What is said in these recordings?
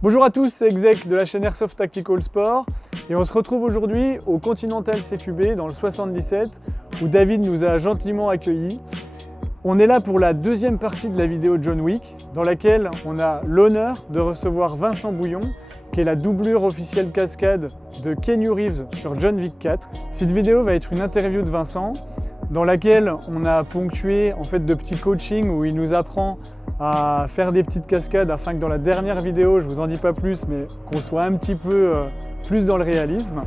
Bonjour à tous, c'est Exec de la chaîne Airsoft Tactical Sport et on se retrouve aujourd'hui au Continental CQB dans le 77 où David nous a gentiment accueillis. On est là pour la deuxième partie de la vidéo John Wick dans laquelle on a l'honneur de recevoir Vincent Bouillon qui est la doublure officielle cascade de Keanu Reeves sur John Wick 4. Cette vidéo va être une interview de Vincent dans laquelle on a ponctué en fait de petits coachings où il nous apprend à faire des petites cascades afin que dans la dernière vidéo, je vous en dis pas plus, mais qu'on soit un petit peu plus dans le réalisme.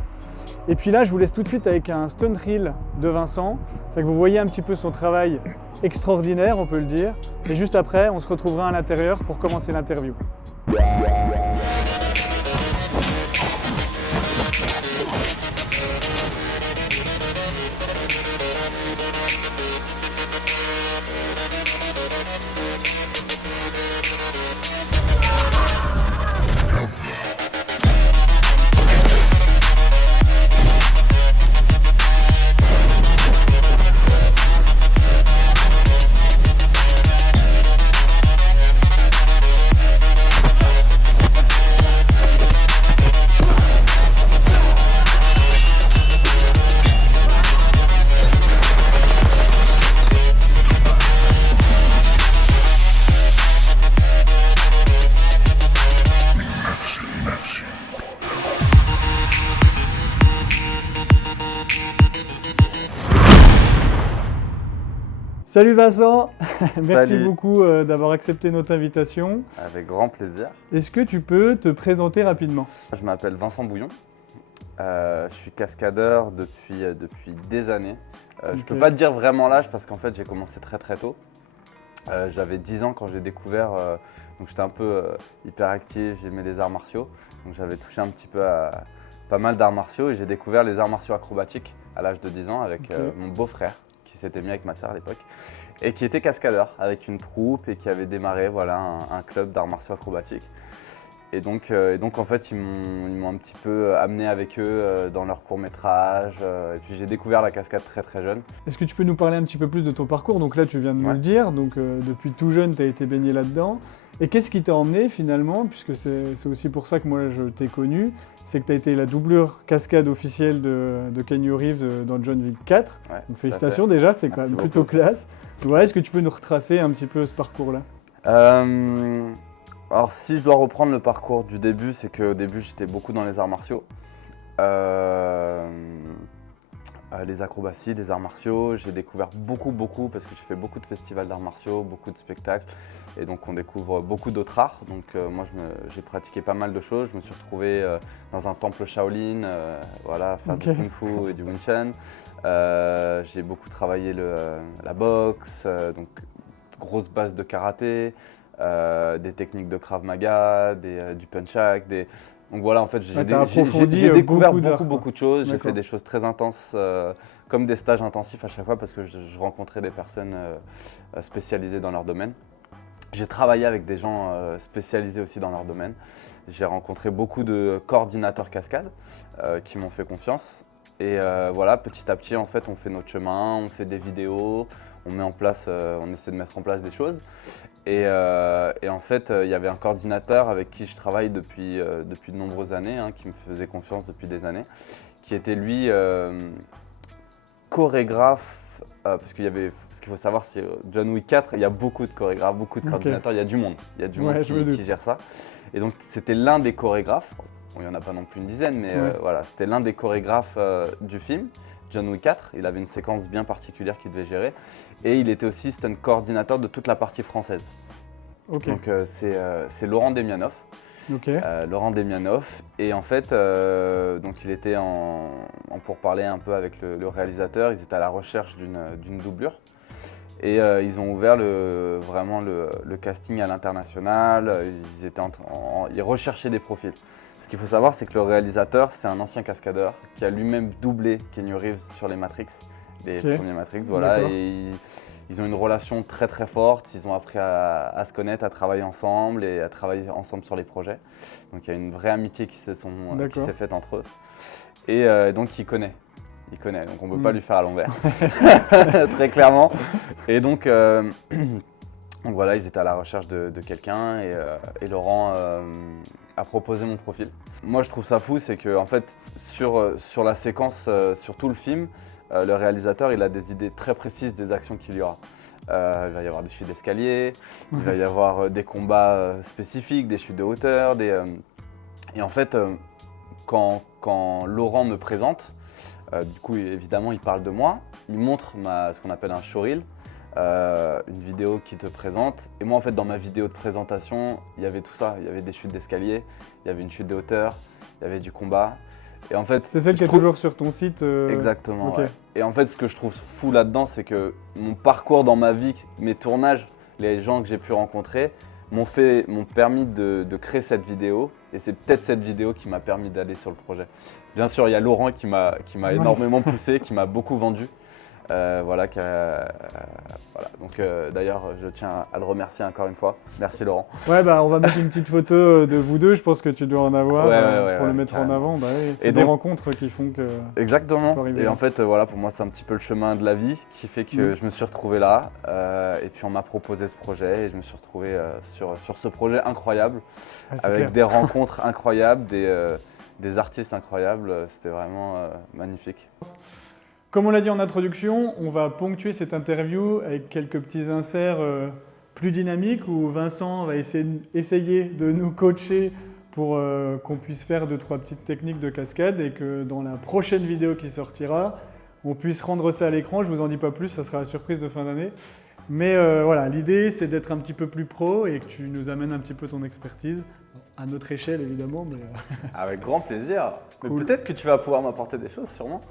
Et puis là, je vous laisse tout de suite avec un stunt reel de Vincent, fait que vous voyez un petit peu son travail extraordinaire, on peut le dire. Et juste après, on se retrouvera à l'intérieur pour commencer l'interview. Salut Vincent, merci Salut. beaucoup d'avoir accepté notre invitation. Avec grand plaisir. Est-ce que tu peux te présenter rapidement? Je m'appelle Vincent Bouillon. Je suis cascadeur depuis des années. Je ne peux pas te dire vraiment l'âge parce qu'en fait j'ai commencé très tôt. J'avais 10 ans quand j'ai découvert, donc j'étais un peu hyperactif, j'aimais les arts martiaux. Donc j'avais touché un petit peu à pas mal d'arts martiaux et j'ai découvert les arts martiaux acrobatiques à l'âge de 10 ans avec mon beau-frère qui s'était mis avec ma sœur à l'époque et qui était cascadeur avec une troupe et qui avait démarré voilà, un club d'arts martiaux acrobatiques. Et donc en fait, ils m'ont un petit peu amené avec eux dans leur court-métrage. Et puis j'ai découvert la cascade très jeune. Est-ce que tu peux nous parler un petit peu plus de ton parcours? Donc là, tu viens de nous le dire, donc depuis tout jeune, tu as été baigné là-dedans. Et qu'est-ce qui t'a emmené finalement, puisque c'est aussi pour ça que moi je t'ai connu, c'est que tu as été la doublure cascade officielle de Keanu Reeves dans John Wick 4. Ouais, donc félicitations déjà, c'est quand même plutôt classe. Voilà, est-ce que tu peux nous retracer un petit peu ce parcours-là? Alors si je dois reprendre le parcours du début, c'est qu'au début j'étais beaucoup dans les arts martiaux. Les acrobaties, les arts martiaux, j'ai découvert beaucoup parce que j'ai fait beaucoup de festivals d'arts martiaux, beaucoup de spectacles et donc on découvre beaucoup d'autres arts. Donc moi j'ai pratiqué pas mal de choses, je me suis retrouvé dans un temple Shaolin, voilà, faire du Kung Fu et du Wing Chun. J'ai beaucoup travaillé la boxe, donc grosse base de karaté. Des techniques de Krav Maga, du punchak, donc voilà en fait j'ai découvert beaucoup de choses, j'ai fait des choses très intenses comme des stages intensifs à chaque fois parce que je rencontrais des personnes spécialisées dans leur domaine. J'ai travaillé avec des gens spécialisés aussi dans leur domaine. J'ai rencontré beaucoup de coordinateurs cascades qui m'ont fait confiance et voilà petit à petit en fait on fait notre chemin, on fait des vidéos, on essaie de mettre en place des choses. Et en fait, il y avait un coordinateur avec qui je travaille depuis de nombreuses années, qui me faisait confiance depuis des années, qui était lui chorégraphe, parce qu'il faut savoir, c'est John Wick 4, il y a beaucoup de chorégraphes, beaucoup de coordinateurs, il y a du monde qui gère ça. Et donc c'était l'un des chorégraphes, il n'y en a pas non plus une dizaine, mais voilà, c'était l'un des chorégraphes du film. John Wick 4, il avait une séquence bien particulière qu'il devait gérer et il était aussi stunt coordinateur de toute la partie française. Donc c'est Laurent Demianoff. Laurent Demianoff et en fait donc il était en pourparlers un peu avec le réalisateur, ils étaient à la recherche d'une doublure et ils ont ouvert vraiment le casting à l'international, ils recherchaient des profils. Ce qu'il faut savoir, c'est que le réalisateur, c'est un ancien cascadeur qui a lui-même doublé Keanu Reeves sur les Matrix, les premiers Matrix, voilà. Et ils ont une relation très forte, ils ont appris à se connaître, à travailler ensemble et à travailler ensemble sur les projets. Donc il y a une vraie amitié qui s'est faite entre eux. Et donc il connaît, donc on ne peut pas lui faire à l'envers, très clairement. Et donc Donc voilà, ils étaient à la recherche de quelqu'un et Laurent a proposé mon profil. Moi, je trouve ça fou, c'est que en fait, sur la séquence, sur tout le film, le réalisateur il a des idées très précises des actions qu'il y aura. Il va y avoir des chutes d'escalier, il va y avoir des combats spécifiques, des chutes de hauteur. Et en fait, quand Laurent me présente, du coup évidemment il parle de moi, il montre ce qu'on appelle un showreel, une vidéo qui te présente. Et moi en fait dans ma vidéo de présentation, il y avait tout ça, il y avait des chutes d'escalier, il y avait une chute de hauteur, il y avait du combat. Et en fait, c'est celle qui est toujours sur ton site Exactement. Ok. Ouais. Et en fait, ce que je trouve fou là-dedans, c'est que mon parcours dans ma vie, mes tournages, les gens que j'ai pu rencontrer, m'ont permis de créer cette vidéo. Et c'est peut-être cette vidéo qui m'a permis d'aller sur le projet. Bien sûr, il y a Laurent qui m'a énormément poussé, qui m'a beaucoup vendu. Voilà. Donc d'ailleurs, je tiens à le remercier encore une fois. Merci Laurent. Ouais, bah on va mettre une petite photo de vous deux. Je pense que tu dois en avoir pour le mettre carrément. En avant. Bah, ouais, c'est Et des donc, rencontres qui font que. Exactement. peut arriver Et là. en fait, voilà, pour moi, c'est un petit peu le chemin de la vie qui fait que je me suis retrouvé là. Et puis on m'a proposé ce projet et je me suis retrouvé sur ce projet incroyable, C'est avec clair. des rencontres incroyables, des artistes incroyables. C'était vraiment magnifique. Comme on l'a dit en introduction, on va ponctuer cette interview avec quelques petits inserts plus dynamiques où Vincent va essayer de nous coacher pour qu'on puisse faire 2-3 petites techniques de cascade et que dans la prochaine vidéo qui sortira, on puisse rendre ça à l'écran. Je vous en dis pas plus, ça sera la surprise de fin d'année. Mais voilà, l'idée c'est d'être un petit peu plus pro et que tu nous amènes un petit peu ton expertise, à notre échelle évidemment. Mais Avec grand plaisir. Cool. Mais peut-être que tu vas pouvoir m'apporter des choses, sûrement.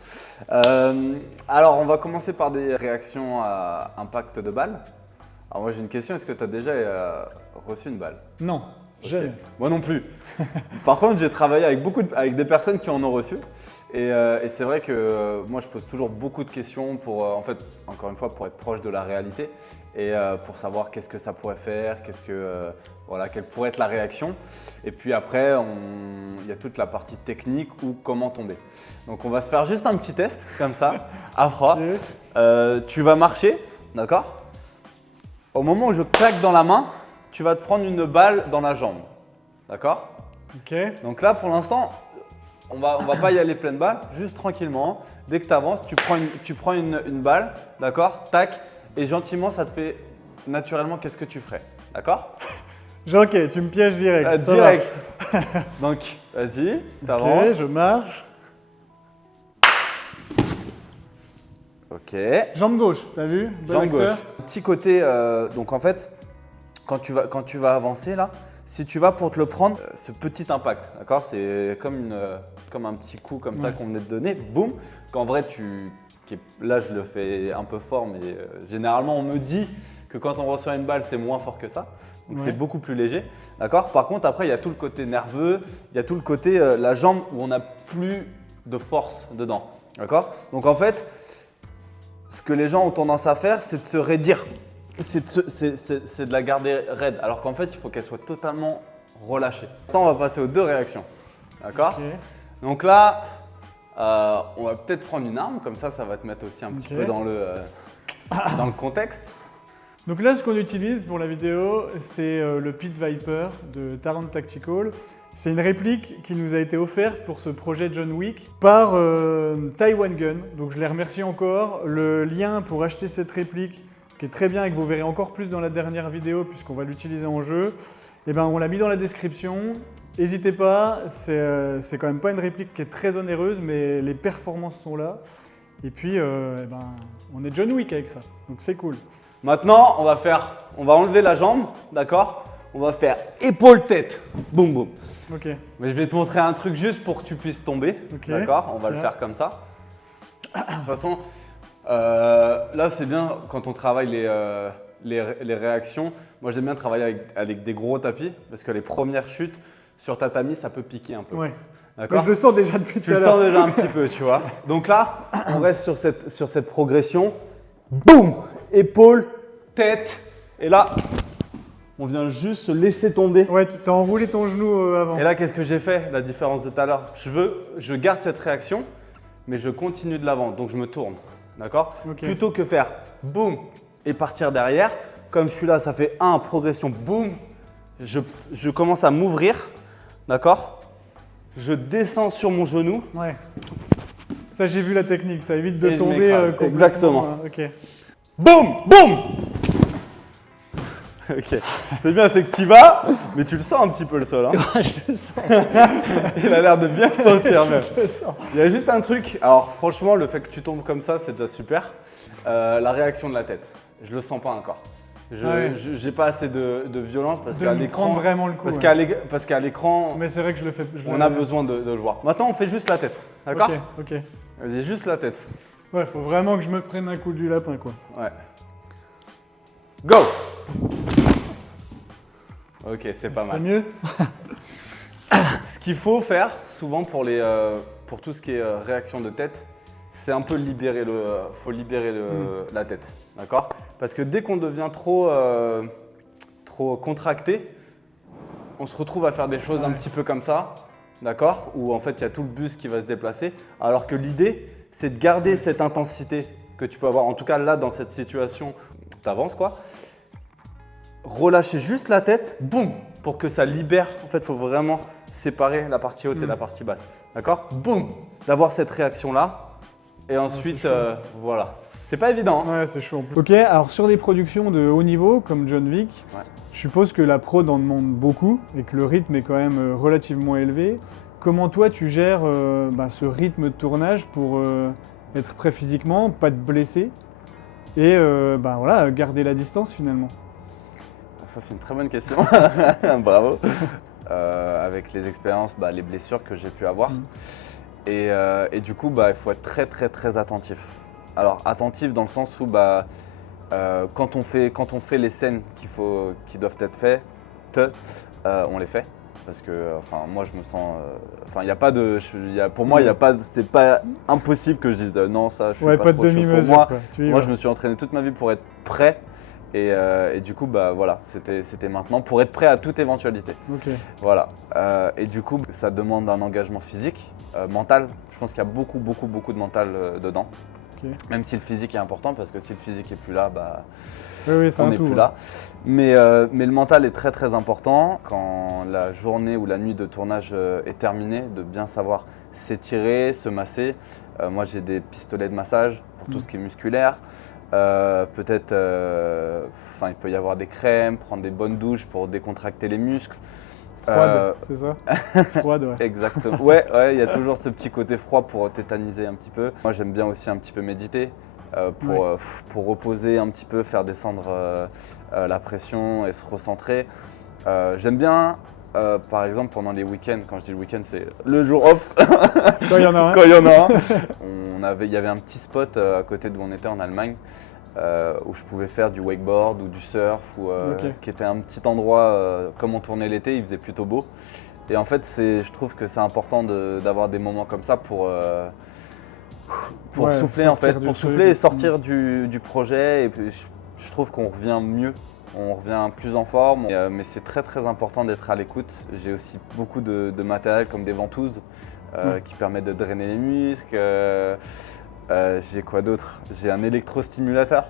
Alors, on va commencer par des réactions à impact de balle. Alors moi, j'ai une question. Est-ce que tu as déjà reçu une balle? non, Ok. jamais. Moi non plus. Par contre, j'ai travaillé avec des personnes qui en ont reçu. Et c'est vrai que moi, je pose toujours beaucoup de questions pour, en fait, encore une fois, pour être proche de la réalité et pour savoir qu'est-ce que ça pourrait faire, quelle pourrait être la réaction. Et puis après, il y a toute la partie technique ou comment tomber. Donc, on va se faire juste un petit test comme ça, à froid. Tu vas marcher, d'accord? Au moment où je claque dans la main, tu vas te prendre une balle dans la jambe, d'accord? Ok. Donc là, pour l'instant, on va pas y aller pleine balle, juste tranquillement. Dès que tu avances, tu prends une balle, d'accord? Tac, et gentiment, ça te fait naturellement qu'est-ce que tu ferais, d'accord? Ok, tu me pièges direct. ça Direct. Donc, vas-y, va. t'avances. Ok, je marche. Ok. Jambe gauche, t'as vu? Bon Jambe acteur. gauche. Petit côté, donc en fait, quand tu vas avancer là, si tu vas pour te le prendre, ce petit impact, d'accord? C'est comme un petit coup comme ça Ouais. qu'on venait de donner, boum. Qu'en vrai, là je le fais un peu fort, mais généralement on me dit que quand on reçoit une balle, c'est moins fort que ça. Donc Ouais. c'est beaucoup plus léger, d'accord? Par contre, après, il y a tout le côté nerveux, il y a tout le côté la jambe où on n'a plus de force dedans, d'accord? Donc en fait, ce que les gens ont tendance à faire, c'est de se raidir. C'est de la garder raide, alors qu'en fait, il faut qu'elle soit totalement relâchée. Maintenant, on va passer aux deux réactions, d'accord? Ok. Donc là, on va peut-être prendre une arme, comme ça va te mettre aussi un petit Ok. peu dans le contexte. Donc là, ce qu'on utilise pour la vidéo, c'est le Pit Viper de Tarrant Tactical. C'est une réplique qui nous a été offerte pour ce projet John Wick par Taiwan Gun. Donc je les remercie encore. Le lien pour acheter cette réplique, qui est très bien et que vous verrez encore plus dans la dernière vidéo puisqu'on va l'utiliser en jeu, eh ben, on l'a mis dans la description. N'hésitez pas, c'est quand même pas une réplique qui est très onéreuse, mais les performances sont là. Et puis, eh ben, on est John Wick avec ça, donc c'est cool. Maintenant, on va enlever la jambe, d'accord? On va faire épaule-tête, boum boum. Ok. Mais je vais te montrer un truc juste pour que tu puisses tomber, Ok. d'accord? On va le Tiens. faire comme ça. De toute façon, là c'est bien quand on travaille les réactions. Moi j'aime bien travailler avec des gros tapis parce que les premières chutes sur tatami ça peut piquer un peu. Ouais. Mais D'accord? je le sens déjà depuis Tu tout à le l'heure. sens déjà un petit peu, tu vois. Donc là, on reste sur cette progression. Boum! Épaule, tête. Et là, on vient juste se laisser tomber. Ouais, tu t'as enroulé ton genou avant. Et là, qu'est-ce que j'ai fait? La différence de tout à l'heure. Je garde cette réaction, mais je continue de l'avant. Donc je me tourne. D'accord? Ok. Plutôt que faire boum et partir derrière, Comme je suis là, ça fait 1, progression, boum. Je commence à m'ouvrir, d'accord? Je descends sur mon genou. Ouais. Ça, j'ai vu la technique, ça évite de Et je tomber m'écrase. complètement. Exactement. Ok. Boum, boum. Ok, c'est bien, c'est que tu vas, mais tu le sens un petit peu le sol. Hein. Je le sens. Il a l'air de bien le sentir même. Je le sens. Il y a juste un truc, alors franchement, le fait que tu tombes comme ça, c'est déjà super. La réaction de la tête, je le sens pas encore. J'ai pas assez de violence parce qu'à l'écran. Prendre vraiment le coup. Parce qu'à l'écran, Mais c'est vrai que je le fais. on a besoin de le voir. Maintenant, on fait juste la tête, d'accord? Ok. Vas-y, juste la tête. Ouais, faut vraiment que je me prenne un coup du lapin, quoi. Ouais. Go! Ok, c'est pas C'est mal. mieux? Ce qu'il faut faire souvent pour tout ce qui est réaction de tête, c'est un peu libérer la tête, d'accord? Parce que dès qu'on devient trop contracté, on se retrouve à faire des choses un petit peu comme ça, d'accord? Où en fait il y a tout le buste qui va se déplacer, alors que l'idée c'est de garder cette intensité que tu peux avoir, en tout cas là dans cette situation, tu avances quoi. Relâcher juste la tête, boum, pour que ça libère. En fait, il faut vraiment séparer la partie haute et la partie basse. D'accord? Boum, d'avoir cette réaction-là. Et ensuite, voilà. C'est pas évident. Hein. Ouais, c'est chaud. Ok, alors sur des productions de haut niveau, comme John Wick, je suppose que la prod en demande beaucoup et que le rythme est quand même relativement élevé. Comment toi, tu gères ce rythme de tournage pour être prêt physiquement, pas te blesser et garder la distance finalement? Ça, c'est une très bonne question. Bravo. Avec les expériences, les blessures que j'ai pu avoir. Et du coup, il faut être très, très, très attentif. Alors, attentif dans le sens où quand on fait les scènes qui doivent être faites, on les fait. Parce que moi, je me sens. Il n'y a pas de. Pour moi, c'est pas impossible que je dise non, ça, je suis pas trop chaud. demi-mesure. Moi, je me suis entraîné toute ma vie pour être prêt. Et du coup, voilà, c'était maintenant pour être prêt à toute éventualité. Okay. Voilà. Et du coup, ça demande un engagement physique, mental. Je pense qu'il y a beaucoup de mental dedans. Okay. Même si le physique est important, parce que si le physique est plus là, on n'est plus là. Mais le mental est très très important. Quand la journée ou la nuit de tournage est terminée, de bien savoir s'étirer, se masser. Moi, j'ai des pistolets de massage pour tout ce qui est musculaire. Peut-être, il peut y avoir des crèmes, prendre des bonnes douches pour décontracter les muscles. Froide, c'est ça? Froide, ouais. Exactement. Ouais, il y a toujours ce petit côté froid pour tétaniser un petit peu. Moi, j'aime bien aussi un petit peu méditer pour reposer un petit peu, faire descendre la pression et se recentrer. J'aime bien, par exemple, pendant les week-ends, quand je dis le week-end, c'est le jour off. Quand il y en a un. Quand il y en a un. Il y avait un petit spot à côté d'où on était en Allemagne où je pouvais faire du wakeboard ou du surf, qui était un petit endroit, comme on tournait l'été, il faisait plutôt beau. Et en fait, je trouve que c'est important d'avoir des moments comme ça pour souffler en fait, pour souffler et sortir du projet. Et puis, je trouve qu'on revient mieux. On revient plus en forme, mais c'est très très important d'être à l'écoute. J'ai aussi beaucoup de matériel comme des ventouses qui permettent de drainer les muscles. J'ai quoi d'autre? J'ai un électrostimulateur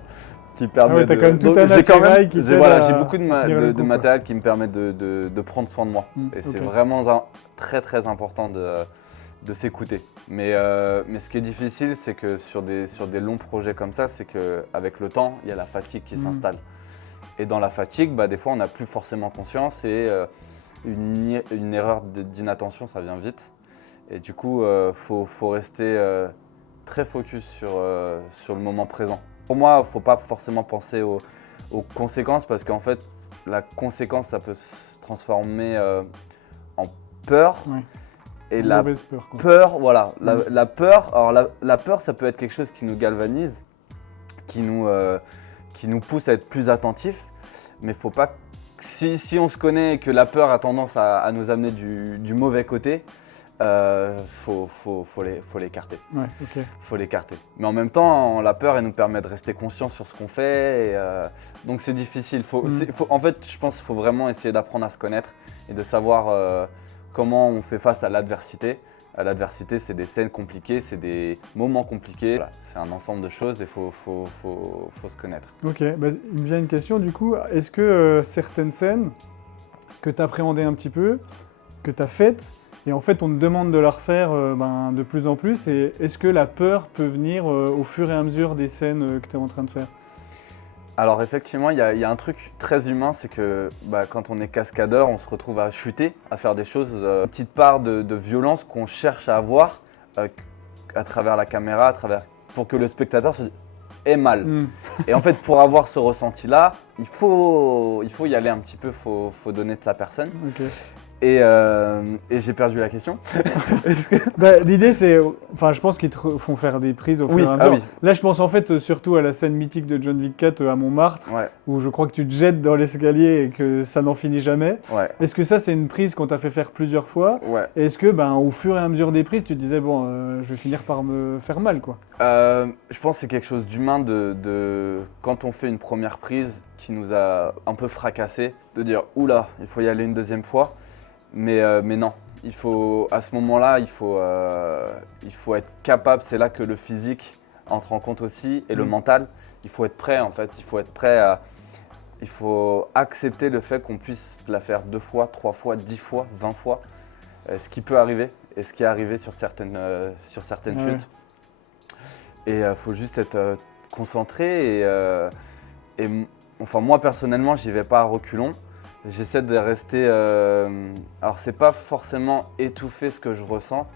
qui permet t'as quand même tout un attirail qui t'aide j'ai beaucoup de matériel qui me permet de prendre soin de moi. Et c'est vraiment très très important de s'écouter. Mais ce qui est difficile, c'est que sur des longs projets comme ça, c'est qu'avec le temps, il y a la fatigue qui s'installe. Et dans la fatigue, des fois, on n'a plus forcément conscience et une erreur d'inattention, ça vient vite. Et du coup, faut rester très focus sur le moment présent. Pour moi, il ne faut pas forcément penser aux conséquences parce qu'en fait, la conséquence, ça peut se transformer en peur. Ouais. Et la peur, quoi. Voilà, la peur, alors la peur, ça peut être quelque chose qui nous galvanise, qui nous pousse à être plus attentifs, mais faut pas. Si on se connaît et que la peur a tendance à nous amener du mauvais côté, faut l'écarter. Ouais, ok. Faut l'écarter. Mais en même temps, la peur, elle nous permet de rester conscient sur ce qu'on fait. Donc c'est difficile. En fait, je pense qu'il faut vraiment essayer d'apprendre à se connaître et de savoir comment on fait face à l'adversité. L'adversité, c'est des scènes compliquées, c'est des moments compliqués. Voilà, c'est un ensemble de choses et il faut se connaître. Ok, bah, il me vient une question du coup. Est-ce que certaines scènes que tu appréhendais un petit peu, que tu as faites, et en fait on te demande de la refaire de plus en plus, et est-ce que la peur peut venir au fur et à mesure des scènes que tu es en train de faire? Alors effectivement, il y a un truc très humain, c'est que quand on est cascadeur, on se retrouve à chuter, à faire des choses, une petite part de violence qu'on cherche à avoir à travers la caméra, pour que le spectateur ait mal. Et en fait, pour avoir ce ressenti-là, il faut y aller un petit peu, faut donner de sa personne. Ok. Et j'ai perdu la question. L'idée c'est, je pense qu'ils te font faire des prises au fur et à mesure. Oui. Là je pense en fait surtout à la scène mythique de John Wick 4 à Montmartre, Ouais. où je crois que tu te jettes dans l'escalier et que ça n'en finit jamais. Ouais. Est-ce que ça c'est une prise qu'on t'a fait faire plusieurs fois? Ouais. Et est-ce que au fur et à mesure des prises tu te disais je vais finir par me faire mal quoi? Je pense que c'est quelque chose d'humain de quand on fait une première prise qui nous a un peu fracassé, de dire oula, il faut y aller une deuxième fois. Mais non, à ce moment-là, il faut être capable, c'est là que le physique entre en compte aussi, et le mental. Il faut être prêt en fait, il faut accepter le fait qu'on puisse la faire 2 fois, 3 fois, 10 fois, 20 fois, ce qui peut arriver, et ce qui est arrivé sur certaines chutes. Et il faut juste être concentré, moi personnellement, j'y vais pas à reculons. J'essaie de rester, alors c'est pas forcément étouffer ce que je ressens,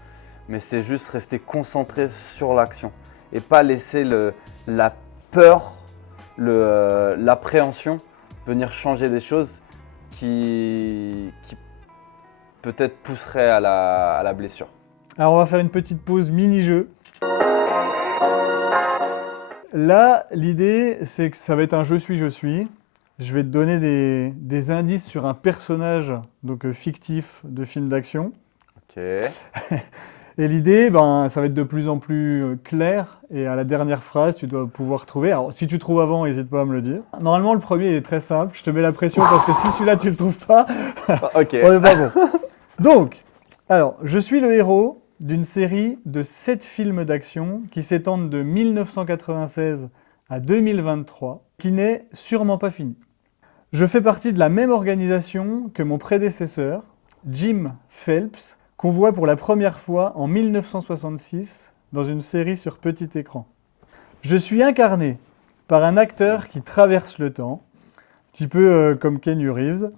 mais c'est juste rester concentré sur l'action et pas laisser la peur, l'appréhension venir changer des choses qui peut-être pousseraient à la blessure. Alors on va faire une petite pause mini-jeu. Là, l'idée c'est que ça va être un je suis. Je vais te donner des indices sur un personnage fictif de film d'action. Ok. Et l'idée, ça va être de plus en plus clair. Et à la dernière phrase, tu dois pouvoir trouver. Alors, si tu trouves avant, n'hésite pas à me le dire. Normalement, le premier est très simple. Je te mets la pression parce que si celui-là, tu ne le trouves pas, Ok. on n'est pas bon. Donc, je suis le héros d'une série de 7 films d'action qui s'étendent de 1996 à 2023, qui n'est sûrement pas fini. Je fais partie de la même organisation que mon prédécesseur, Jim Phelps, qu'on voit pour la première fois en 1966 dans une série sur petit écran. Je suis incarné par un acteur qui traverse le temps, un petit peu comme Keanu Reeves,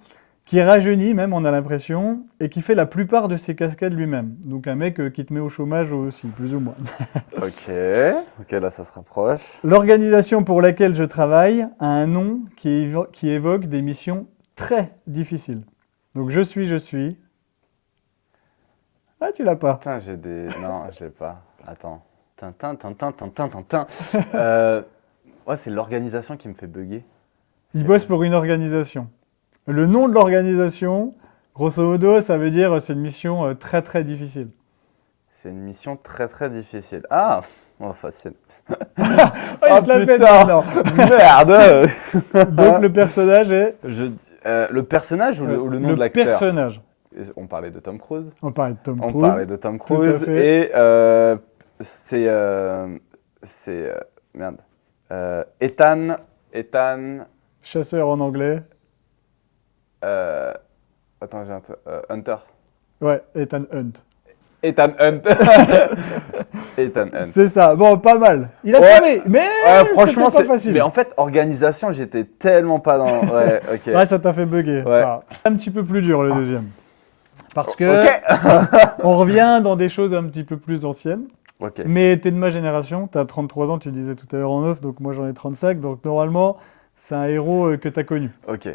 qui rajeunit même, on a l'impression, et qui fait la plupart de ses cascades lui-même. Donc un mec qui te met au chômage aussi, plus ou moins. Ok, là ça se rapproche. L'organisation pour laquelle je travaille a un nom qui évoque des missions très difficiles. Donc je suis. Ah, tu l'as pas. Putain, non, je l'ai pas. Attends. C'est l'organisation qui me fait bugger. Il bosse pour une organisation. Le nom de l'organisation, grosso modo, ça veut dire c'est une mission très très difficile. C'est une mission très très difficile. Ah, facile. Il se la pète maintenant. Merde. Donc le personnage est... le personnage ou le nom de l'acteur? Le personnage. On parlait de Tom Cruise. On parlait de Tom Cruise. On parlait de Tom Cruise. Et c'est... merde. Ethan... Chasseur en anglais. Attends, j'ai Hunter. Ouais, Ethan Hunt. Ethan Hunt. Ethan Hunt. C'est ça. Bon, pas mal. Il a trouvé, mais franchement, c'était pas facile. Mais en fait, organisation, j'étais tellement pas dans... Ouais, ok. Ouais, ça t'a fait bugger. Ouais. C'est un petit peu plus dur, le deuxième. Parce que on revient dans des choses un petit peu plus anciennes. Okay. Mais tu es de ma génération, tu as 33 ans, tu disais tout à l'heure en off, donc moi j'en ai 35. Donc normalement, c'est un héros que tu as connu. Ok.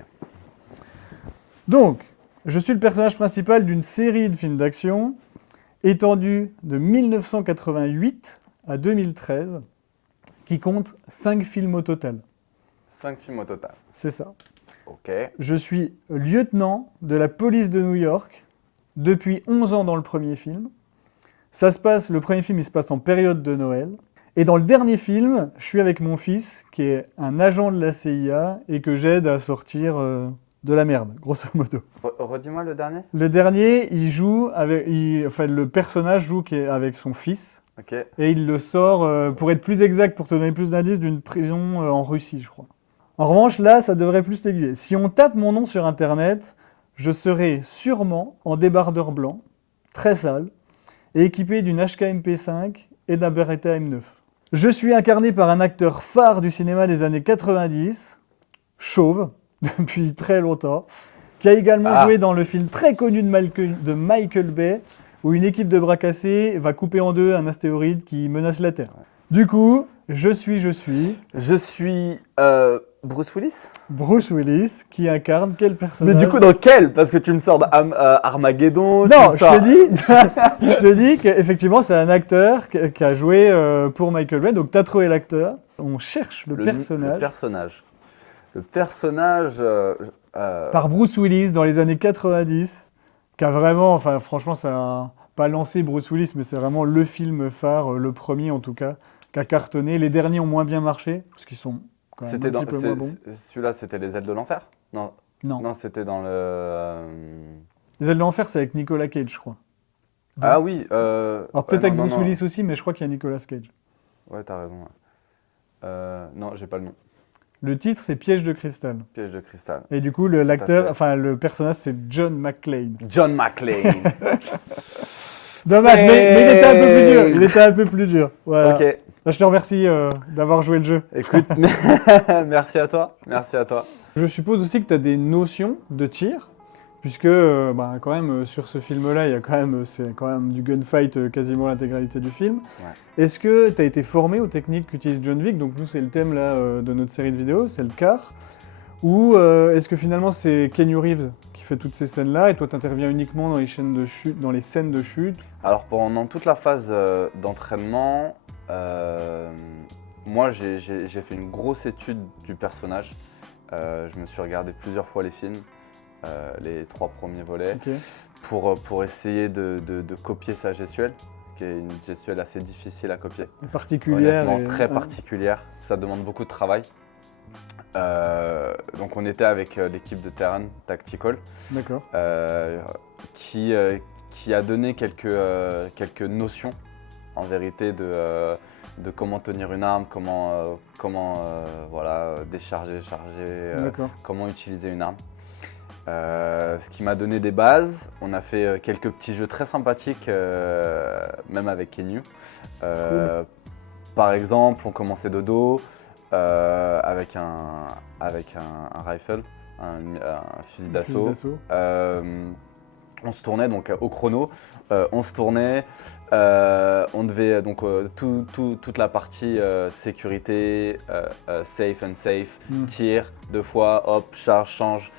Donc, je suis le personnage principal d'une série de films d'action étendue de 1988 à 2013, qui compte 5 films au total. 5 films au total. C'est ça. Ok. Je suis lieutenant de la police de New York depuis 11 ans dans le premier film. Le premier film, il se passe en période de Noël. Et dans le dernier film, je suis avec mon fils, qui est un agent de la CIA et que j'aide à sortir de la merde, grosso modo. Redis-moi le dernier. Le dernier, il joue avec, enfin, le personnage joue avec son fils. Ok. Et il le sort, pour être plus exact, pour te donner plus d'indices, d'une prison en Russie, je crois. En revanche, là, ça devrait plus t'aiguiller. Si on tape mon nom sur Internet, je serai sûrement en débardeur blanc, très sale, et équipé d'une HK-MP5 et d'un Beretta M9. Je suis incarné par un acteur phare du cinéma des années 90, chauve, depuis très longtemps, qui a également joué dans le film très connu de Michael Bay, où une équipe de bras cassés va couper en deux un astéroïde qui menace la Terre. Du coup, je suis Bruce Willis. Bruce Willis, qui incarne quel personnage? Mais du coup, dans quel? Parce que tu me sors d'Armageddon. Non, je te dis qu'effectivement, c'est un acteur qui a joué pour Michael Bay, donc t'as trouvé l'acteur. On cherche le personnage. Le personnage. Par Bruce Willis dans les années 90, qui a vraiment, enfin franchement, ça a pas lancé Bruce Willis, mais c'est vraiment le film phare, le premier en tout cas, qui a cartonné. Les derniers ont moins bien marché, parce qu'ils sont quand même un petit peu moins bons. Celui-là, c'était Les Ailes de l'Enfer? Non. Non. Non, c'était dans le. Les Ailes de l'Enfer, c'est avec Nicolas Cage, je crois. Ah oui. Alors peut-être avec Bruce Willis aussi, mais je crois qu'il y a Nicolas Cage. Ouais, t'as raison. Ouais. Non, j'ai pas le nom. Le titre, c'est Piège de cristal. Piège de cristal. Et du coup, l'acteur, enfin le personnage, c'est John McClane. John McClane. Dommage, mais il était un peu plus dur. Il était un peu plus dur. Voilà. Ok. Je te remercie d'avoir joué le jeu. Écoute, merci à toi. Merci à toi. Je suppose aussi que tu as des notions de tir, puisque quand même sur ce film-là, c'est quand même du gunfight quasiment l'intégralité du film. Ouais. Est-ce que tu as été formé aux techniques qu'utilise John Wick? Donc nous, c'est le thème là de notre série de vidéos, c'est le car. Ou est-ce que finalement c'est Keanu Reeves qui fait toutes ces scènes-là et toi tu interviens uniquement dans les scènes de chute? Alors pendant toute la phase d'entraînement, moi j'ai fait une grosse étude du personnage. Je me suis regardé plusieurs fois les films, les 3 premiers volets, pour essayer de copier sa gestuelle, qui est une gestuelle assez difficile à copier. Particulière. Très particulière, ça demande beaucoup de travail. Donc on était avec l'équipe de Terran Tactical, qui a donné quelques notions en vérité de comment tenir une arme, comment décharger, charger, comment utiliser une arme. Ce qui m'a donné des bases. On a fait quelques petits jeux très sympathiques, même avec Keanu. Par exemple, on commençait de dos. Avec un rifle, un fusil d'assaut. On se tournait donc au chrono, on se tournait, on devait donc toute la partie sécurité, safe and safe, tir 2 fois, hop, charge, change.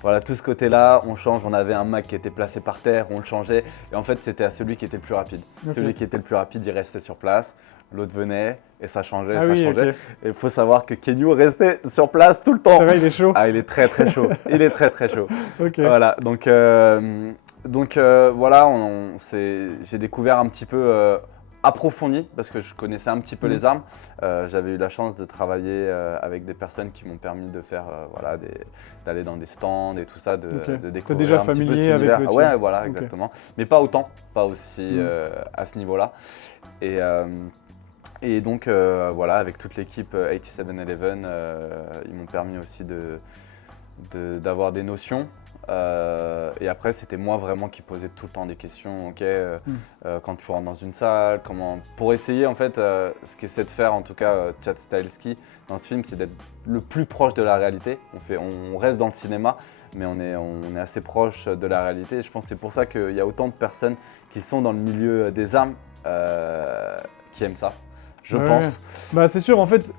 Voilà, tout ce côté-là, on change. On avait un Mac qui était placé par terre, on le changeait. Et en fait, c'était à celui qui était le plus rapide. Celui qui était le plus rapide, il restait sur place. L'autre venait et ça changeait, changeait. Et il faut savoir que Keanu restait sur place tout le temps. C'est vrai, il est chaud. Ah, il est très très chaud. Il est très très chaud. Voilà, donc voilà, j'ai découvert un petit peu approfondi parce que je connaissais un petit peu les armes. J'avais eu la chance de travailler avec des personnes qui m'ont permis de faire d'aller dans des stands et tout ça, de découvrir. T'es déjà familier avec le tir. Ouais, voilà, exactement. Mais pas autant, pas aussi à ce niveau-là. Et donc voilà, avec toute l'équipe 8711, ils m'ont permis aussi d'avoir des notions. Et après, c'était moi vraiment qui posais tout le temps des questions. Quand tu rentres dans une salle, pour essayer en fait, ce qu'essaie de faire en tout cas Chad Stahelski dans ce film, c'est d'être le plus proche de la réalité. On reste dans le cinéma, mais on est assez proche de la réalité. Et je pense que c'est pour ça qu'il y a autant de personnes qui sont dans le milieu des armes qui aiment ça. Je pense. Bah c'est sûr, en fait,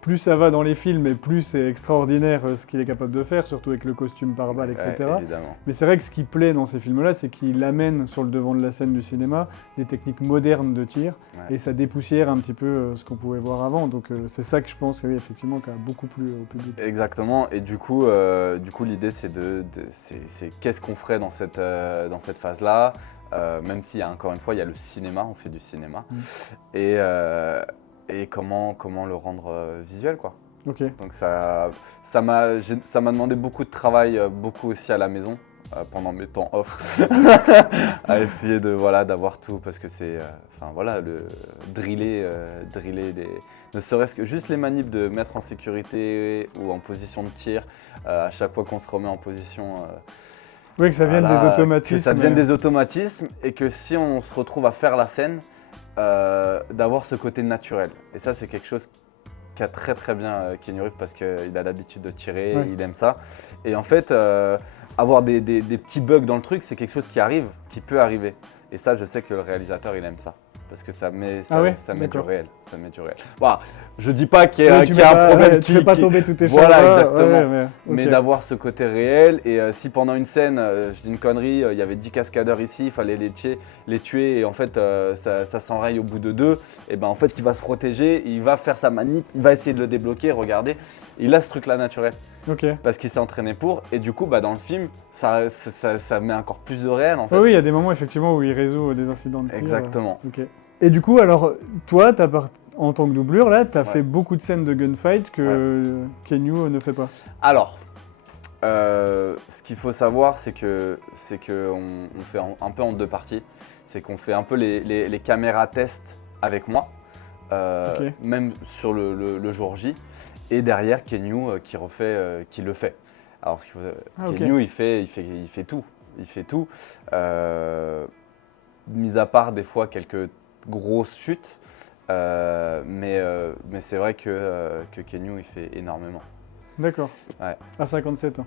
plus ça va dans les films et plus c'est extraordinaire ce qu'il est capable de faire, surtout avec le costume par balle, etc. Évidemment. Mais c'est vrai que ce qui plaît dans ces films-là, c'est qu'il amène sur le devant de la scène du cinéma des techniques modernes de tir et ça dépoussière un petit peu ce qu'on pouvait voir avant. Donc c'est ça que je pense, oui, effectivement, qui a beaucoup plu au public. Exactement. Et du coup l'idée c'est qu'est-ce qu'on ferait dans cette phase-là. Même s'il y a encore une fois, il y a le cinéma, on fait du cinéma, et comment le rendre visuel, quoi. Ok. Donc ça m'a demandé beaucoup de travail, beaucoup aussi à la maison, pendant mes temps off, à essayer d'avoir tout, parce que c'est, le driller ne serait-ce que juste les manips de mettre en sécurité ou en position de tir, à chaque fois qu'on se remet en position. Oui, que ça vienne des automatismes. Que ça vienne des automatismes et que si on se retrouve à faire la scène, d'avoir ce côté naturel. Et ça, c'est quelque chose qui a très très bien Keanu Reeves parce qu'il a l'habitude de tirer, il aime ça. Et en fait, avoir des petits bugs dans le truc, c'est quelque chose qui peut arriver. Et ça, je sais que le réalisateur, il aime ça. Parce que ça met du réel. Voilà. Je dis pas qu'il y a un problème. Tu fais pas tomber tous tes Voilà, cheveux. exactement. Mais d'avoir ce côté réel. Et si pendant une scène, je dis une connerie, il y avait 10 cascadeurs ici, il fallait les tuer et en fait ça s'enraye au bout de 2, et ben en fait il va se protéger, il va faire sa manip, il va essayer de le débloquer, regardez. Il a ce truc là naturel. Parce qu'il s'est entraîné pour. Et du coup, dans le film, ça met encore plus de réel en fait. Oui, il y a des moments effectivement où il résout des incidents de tir. Exactement. Et du coup, alors, toi, en tant que doublure, là, tu as fait beaucoup de scènes de gunfight que Keanu ne fait pas. Alors, ce qu'il faut savoir, c'est qu'on fait un peu en 2 parties. C'est qu'on fait un peu les caméras tests avec moi, même sur le jour J. Et derrière, Keanu qui le fait. Alors, Keanu, il fait tout. Il fait tout. Mis à part des fois quelques grosses chutes, mais c'est vrai que Keanu il fait énormément. D'accord. Ouais. À 57 ans.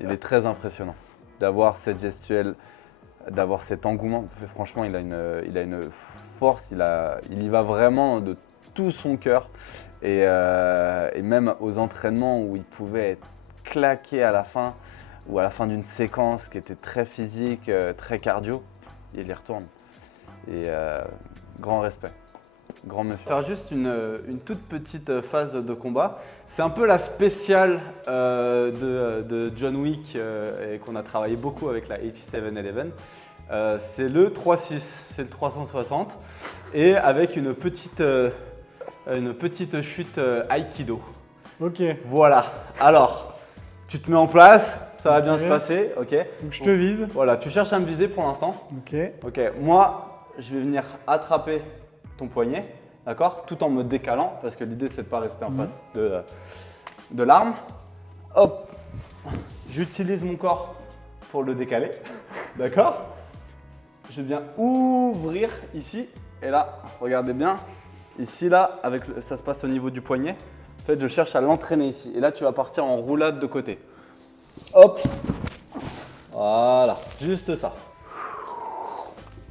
Il est très impressionnant d'avoir cette gestuelle, d'avoir cet engouement. Franchement, il a une force, il y va vraiment de tout son cœur. Et même aux entraînements où il pouvait être claqué à la fin, ou à la fin d'une séquence qui était très physique, très cardio, il y retourne. Et grand respect, grand monsieur. Faire juste une toute petite phase de combat. C'est un peu la spéciale de John Wick et qu'on a travaillé beaucoup avec la H711. C'est le 3.6, c'est le 360 et avec une petite chute Aikido. Ok. Voilà, alors tu te mets en place. Ça va bien se passer, ok. Donc je te vise. Voilà, tu cherches à me viser pour l'instant. Ok. Moi, je vais venir attraper ton poignet, d'accord, tout en me décalant, parce que l'idée c'est de ne pas rester en face de l'arme. Hop, j'utilise mon corps pour le décaler, d'accord. Je viens ouvrir ici, et là, regardez bien, ici là, ça se passe au niveau du poignet. En fait, je cherche à l'entraîner ici, et là tu vas partir en roulade de côté. Hop, voilà, juste ça.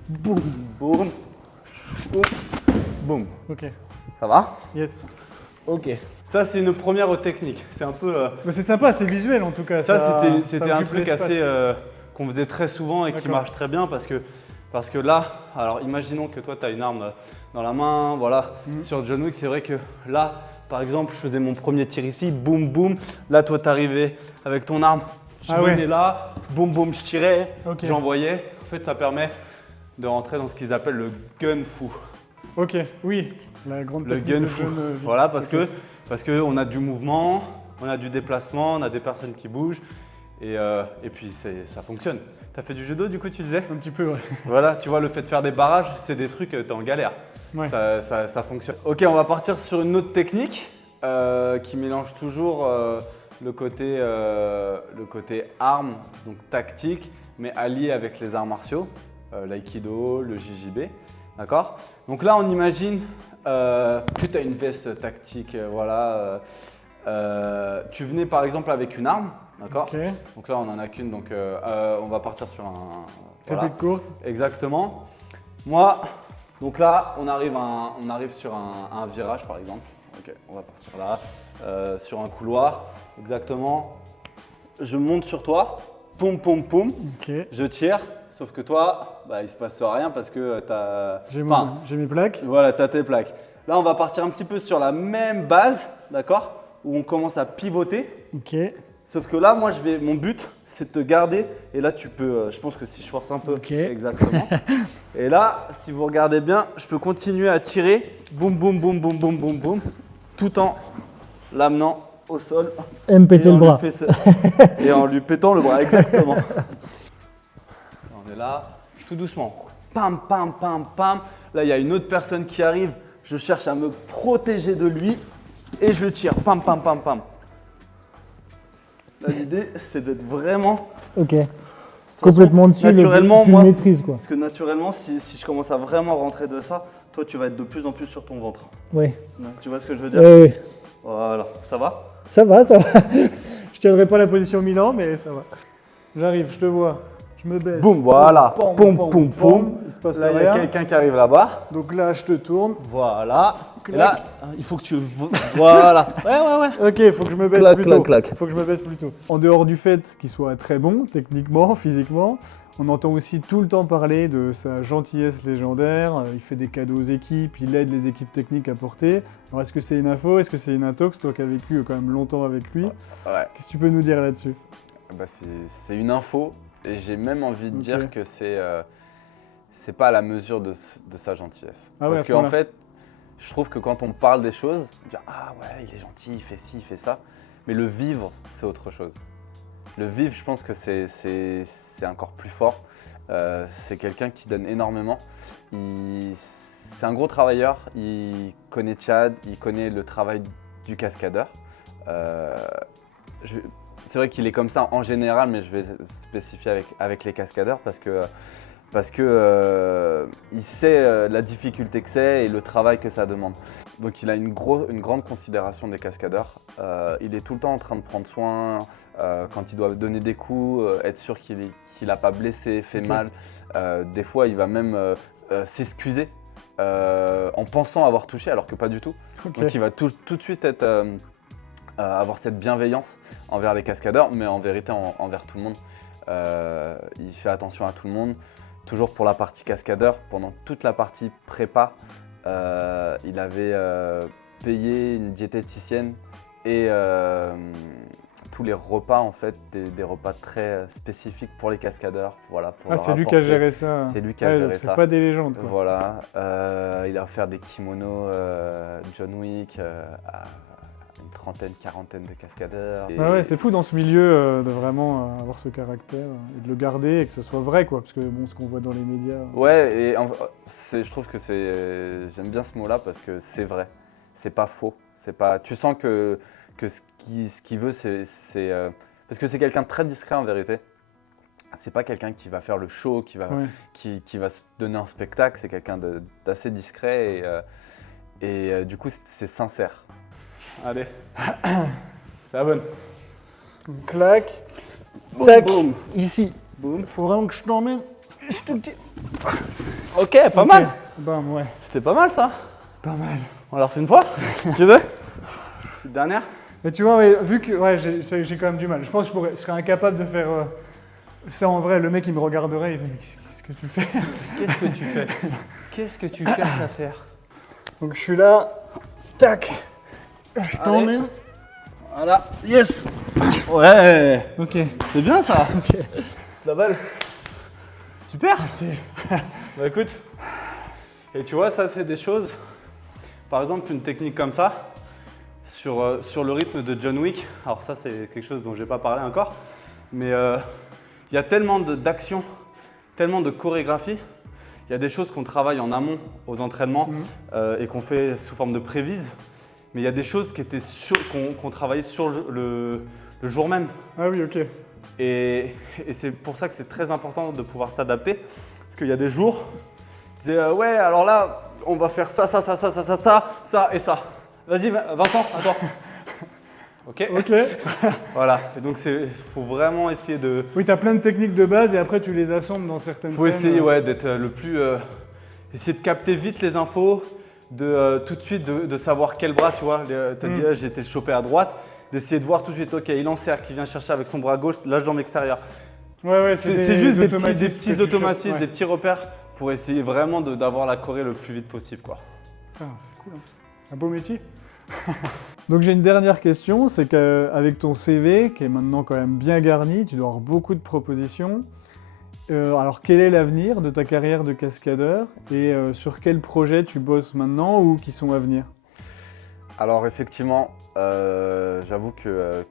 Boum, boum, boum, boum. Ok. Ça va? Yes. Ok. Ça, c'est une première technique. C'est un peu. Mais c'est sympa, c'est visuel en tout cas. C'était un truc assez qu'on faisait très souvent et qui marche très bien parce que là, alors imaginons que toi, tu as une arme dans la main, voilà. Sur John Wick, c'est vrai que là, par exemple, je faisais mon premier tir ici, boum, boum. Là, toi, tu arrivais avec ton arme. Je venais là, boum, boum, je tirais, j'envoyais. En fait, ça permet de rentrer dans ce qu'ils appellent le gun fou. Ok, oui, la grande technique gun fou. Voilà, parce que on a du mouvement, on a du déplacement, on a des personnes qui bougent et puis ça fonctionne. T'as fait du judo du coup, tu disais? Un petit peu, ouais. Voilà, tu vois, le fait de faire des barrages, c'est des trucs, t'es en galère. Ouais. Ça fonctionne. Ok, on va partir sur une autre technique qui mélange toujours le côté armes, donc tactique, mais allié avec les arts martiaux, l'aïkido, le JJB, d'accord? Donc là, on imagine que tu as une veste tactique, voilà. Tu venais par exemple avec une arme, d'accord? Donc là, on n'en a qu'une, donc on va partir sur un… Voilà. De course. Exactement. Moi, donc là, on arrive sur un virage par exemple. Ok, on va partir là, sur un couloir, exactement. Je monte sur toi, poum poum poum, je tire, sauf que toi, il se passe rien parce que tu as… J'ai mes plaques. Voilà, tu as tes plaques. Là, on va partir un petit peu sur la même base, d'accord, où on commence à pivoter. Ok. Sauf que là, moi, mon but, c'est de te garder. Et là, tu peux, je pense que si je force un peu, exactement. Et là, si vous regardez bien, je peux continuer à tirer, boum, boum, boum, boum, boum, boum, boum, tout en l'amenant au sol. Et me péter le bras. Et en lui pétant le bras, exactement. On est là, tout doucement. Pam, pam, pam, pam. Là, il y a une autre personne qui arrive. Je cherche à me protéger de lui et je tire. Pam, pam, pam, pam. Là, l'idée, c'est d'être vraiment… Ok. Complètement dessus, naturellement, tu moi, le maîtrises quoi. Parce que naturellement, si je commence à vraiment rentrer de ça, toi, tu vas être de plus en plus sur ton ventre. Oui. Tu vois ce que je veux dire? Oui. Voilà, ça va? Ça va, ça va. Je tiendrai pas la position Milan, mais ça va. J'arrive, je te vois. Je me baisse. Boum, voilà. Pom, Poum, pom, poum, pom. poum. Il se passe Là, il y a rien. quelqu'un qui arrive là-bas. Donc là, je te tourne. Voilà. Et Clac. là, il faut que tu… Voilà. Ouais. Ok, il faut que je me baisse Clac, plus clac, tôt. clac. Faut que je me baisse plus tôt. En dehors du fait qu'il soit très bon, techniquement, physiquement, on entend aussi tout le temps parler de sa gentillesse légendaire. Il fait des cadeaux aux équipes, il aide les équipes techniques à porter. Alors est-ce que c'est une info, est-ce que c'est une intox, toi qui as vécu quand même longtemps avec lui? Ouais. Qu'est-ce que tu peux nous dire là-dessus? Bah, c'est une info et j'ai même envie de Ok. dire que c'est pas à la mesure de sa gentillesse. Ah ouais, à Parce ce qu'en point-là. fait, je trouve que quand on parle des choses, on dit ah ouais, il est gentil, il fait ci, il fait ça. Mais le vivre, c'est autre chose. Le vivre, je pense que c'est encore plus fort. C'est quelqu'un qui donne énormément. C'est un gros travailleur, il connaît Tchad, il connaît le travail du cascadeur. C'est vrai qu'il est comme ça en général, mais je vais spécifier avec les cascadeurs parce que il sait la difficulté que c'est et le travail que ça demande. Donc il a une grande considération des cascadeurs. Il est tout le temps en train de prendre soin, quand il doit donner des coups, être sûr qu'il n'a pas blessé, fait mal. Des fois, il va même s'excuser en pensant avoir touché alors que pas du tout. Ok. Donc il va tout de suite avoir cette bienveillance envers les cascadeurs, mais en vérité envers tout le monde. Il fait attention à tout le monde. Toujours pour la partie cascadeur, pendant toute la partie prépa, il avait payé une diététicienne et tous les repas en fait, des repas très spécifiques pour les cascadeurs. Voilà, pour Ah, leur c'est lui qui a apporter. géré ça. C'est lui qui a Ouais, géré donc ça. C'est pas des légendes, quoi. Voilà, il a offert des kimonos John Wick à une trentaine, quarantaine de cascadeurs. Et Ouais, c'est fou dans ce milieu de vraiment avoir ce caractère et de le garder et que ce soit vrai, quoi. Parce que bon, ce qu'on voit dans les médias. Ouais, et je trouve que j'aime bien ce mot-là parce que c'est vrai, c'est pas faux. Tu sens que ce qu'il veut, parce que c'est quelqu'un de très discret en vérité. C'est pas quelqu'un qui va faire le show, qui va se donner un spectacle. C'est quelqu'un d'assez discret et du coup c'est sincère. Allez, c'est la bonne. Clac. Tac. Boum. Ici. Boum. Faut vraiment que je t'emmène. Je te dis. Ok, pas mal. Bam, ouais. C'était pas mal ça. Pas mal. On la refait une fois. Tu veux? Petite dernière. Mais tu vois, ouais, vu que j'ai quand même du mal. Je pense que je serais incapable de faire ça en vrai. Le mec, il me regarderait, il fait mais qu'est-ce que tu fais? Qu'est-ce que tu fais? Qu'est-ce que tu cherches à faire? Donc je suis là. Tac. Je t'emmène. Voilà. Yes. Ouais. Ok. C'est bien ça. Ok. La balle. Super. Merci. Bah écoute. Et tu vois, ça c'est des choses. Par exemple, une technique comme ça, sur le rythme de John Wick. Alors ça, c'est quelque chose dont je n'ai pas parlé encore. Mais il y a tellement d'actions, tellement de chorégraphie. Il y a des choses qu'on travaille en amont aux entraînements et qu'on fait sous forme de prévise. Mais il y a des choses qu'on travaillait sur le jour même. Ah oui, ok. Et c'est pour ça que c'est très important de pouvoir s'adapter. Parce qu'il y a des jours, tu disais ouais, alors là, on va faire ça et ça. Vas-y, Vincent, à toi. Ok. Ok. Voilà. Et donc, faut vraiment essayer de. Oui, t'as plein de techniques de base et après tu les assembles dans certaines Faut scènes. essayer d'être le plus. Essayer de capter vite les infos, tout de suite de savoir quel bras, tu vois. T'as dit, j'ai été chopé à droite. D'essayer de voir tout de suite, ok, il enserre, qui vient chercher avec son bras gauche, la jambe extérieure. Ouais, C'est juste des petits que tu automatismes, chopes, ouais. des petits repères pour essayer vraiment d'avoir la choré le plus vite possible, quoi. Ah, c'est cool. Hein. Un beau métier. Donc j'ai une dernière question, c'est qu'avec ton CV, qui est maintenant quand même bien garni, tu dois avoir beaucoup de propositions. Alors quel est l'avenir de ta carrière de cascadeur et sur quel projet tu bosses maintenant ou qui sont à venir? Alors effectivement, j'avoue que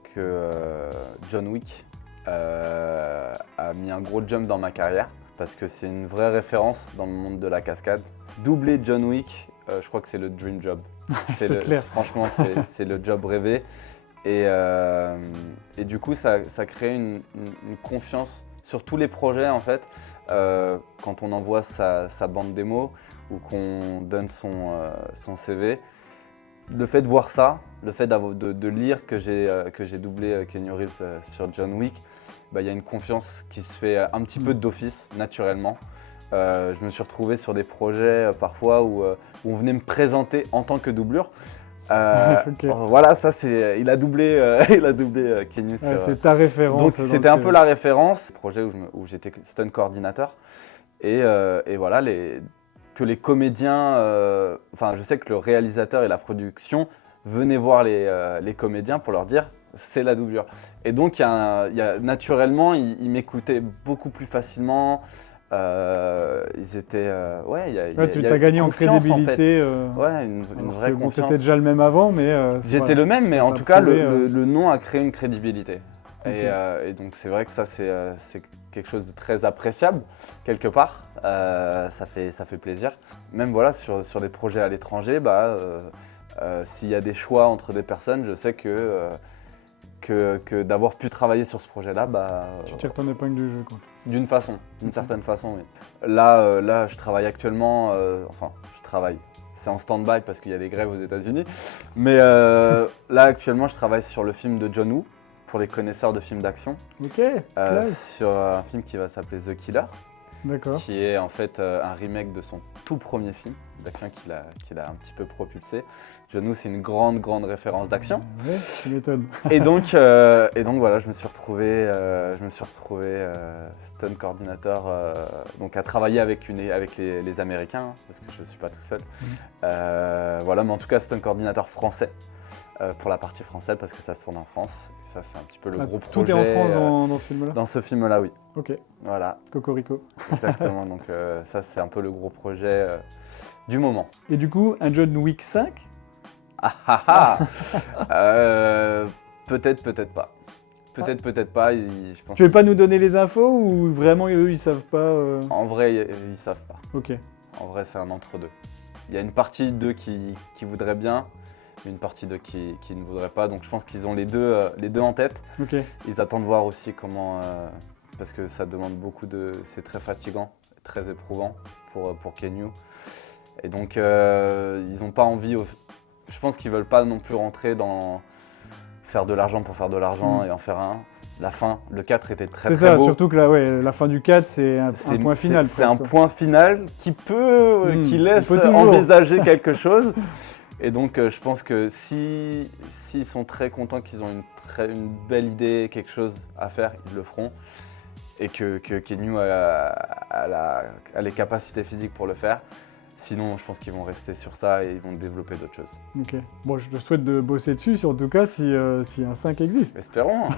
John Wick a mis un gros jump dans ma carrière parce que c'est une vraie référence dans le monde de la cascade. Doubler John Wick, je crois que c'est le dream job. C'est clair. Franchement, c'est le job rêvé. Et du coup, ça crée une confiance sur tous les projets en fait. Quand on envoie sa bande démo ou qu'on donne son CV, le fait de voir ça, le fait de lire que j'ai doublé Keanu Reeves sur John Wick, il y a une confiance qui se fait un petit peu d'office, naturellement. Je me suis retrouvé sur des projets parfois où on venait me présenter en tant que doublure. Ok. Voilà, ça c'est, il a doublé Keanu sur. C'est ta référence. Donc c'était un peu la référence. Projet où j'étais stunt coordinateur et voilà que les comédiens, enfin je sais que le réalisateur et la production venaient voir les comédiens pour leur dire c'est la doublure. Et donc naturellement ils m'écoutaient beaucoup plus facilement. Ils étaient tu t'as gagné en crédibilité. Ouais, une vraie confiance. Tu étais déjà le même avant, mais j'étais le même, mais en tout cas le nom a créé une crédibilité. Okay. Et donc c'est vrai que ça c'est quelque chose de très appréciable quelque part. Ça fait plaisir. Même voilà sur des projets à l'étranger, s'il y a des choix entre des personnes, je sais que d'avoir pu travailler sur ce projet-là, tu tires ton épingle du jeu, quoi. D'une certaine façon, oui. Là, je travaille actuellement, je travaille, c'est en stand-by parce qu'il y a des grèves aux États-Unis, mais là, actuellement, je travaille sur le film de John Woo, pour les connaisseurs de films d'action, sur un film qui va s'appeler The Killer, qui est en fait un remake de son tout premier film d'action qu'il a un petit peu propulsé. John Woo, c'est une grande référence d'action. Ouais, tu m'étonnes. Et donc voilà, je me suis retrouvé stunt coordinateur, donc à travailler avec les Américains, hein, parce que je ne suis pas tout seul. Voilà, mais en tout cas stunt coordinateur français pour la partie française parce que ça se tourne en France. Et ça, c'est un petit peu le gros projet. Tout est en France dans ce film-là. Dans ce film-là, oui. Ok. Voilà. Cocorico. Exactement. Donc ça, c'est un peu le gros projet du moment. Et du coup, un John Wick 5 ? Peut-être pas. Peut-être pas. Je pense tu veux pas nous donner les infos ou vraiment eux ils savent pas En vrai, ils savent pas. Ok. En vrai, c'est un entre-deux. Il y a une partie d'eux qui voudrait bien, une partie d'eux qui ne voudrait pas. Donc je pense qu'ils ont les deux en tête. Ok. Ils attendent voir aussi comment, parce que ça demande beaucoup c'est très fatigant, très éprouvant pour Keanu. Et donc ils n'ont pas envie. Je pense qu'ils veulent pas non plus rentrer dans faire de l'argent pour faire de l'argent et en faire un. La fin, le 4 était très beau. C'est ça, surtout que la fin du 4, c'est un point final. C'est un point final qui laisse envisager quelque chose. Et donc je pense que s'ils sont très contents qu'ils ont une belle idée, quelque chose à faire, ils le feront. Et que Keanu a les capacités physiques pour le faire. Sinon, je pense qu'ils vont rester sur ça et ils vont développer d'autres choses. Ok. Bon, je te souhaite de bosser dessus, en tout cas, si un 5 existe. Espérons.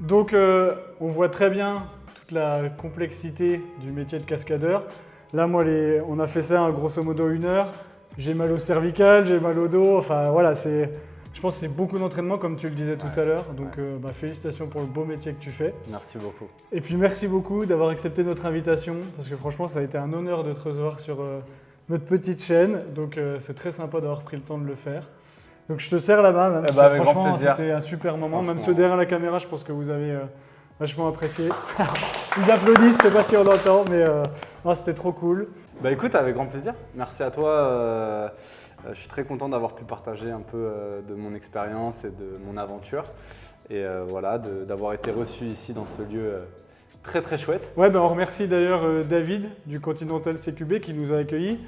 Donc, on voit très bien toute la complexité du métier de cascadeur. Là, moi, on a fait ça grosso modo 1 heure. J'ai mal au cervical, j'ai mal au dos. Enfin, voilà, je pense que c'est beaucoup d'entraînement, comme tu le disais tout à l'heure. Donc, félicitations pour le beau métier que tu fais. Merci beaucoup. Et puis, merci beaucoup d'avoir accepté notre invitation. Parce que franchement, ça a été un honneur de te recevoir sur notre petite chaîne. Donc, c'est très sympa d'avoir pris le temps de le faire. Donc, je te serre la main, même. Avec franchement, grand plaisir. C'était un super moment. Même ceux derrière la caméra, je pense que vous avez vachement apprécié. Ils applaudissent, je ne sais pas si on entend, mais c'était trop cool. Bah écoute, avec grand plaisir. Merci à toi. Je suis très content d'avoir pu partager un peu de mon expérience et de mon aventure. Et voilà, d'avoir été reçu ici dans ce lieu très très chouette. Ouais, on remercie d'ailleurs David du Continental CQB qui nous a accueillis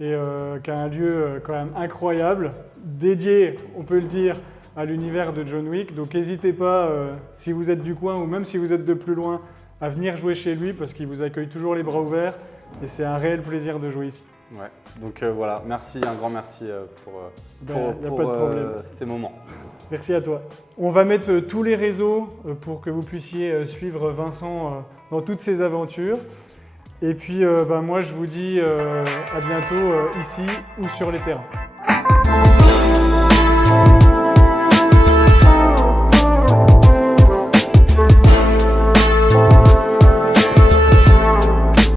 et qui a un lieu quand même incroyable, dédié, on peut le dire, à l'univers de John Wick. Donc n'hésitez pas, si vous êtes du coin ou même si vous êtes de plus loin, à venir jouer chez lui parce qu'il vous accueille toujours les bras ouverts et c'est un réel plaisir de jouer ici. Ouais, donc voilà, merci, un grand merci pour ces moments. Merci à toi. On va mettre tous les réseaux pour que vous puissiez suivre Vincent dans toutes ses aventures. Et puis moi je vous dis à bientôt ici ou sur les terrains.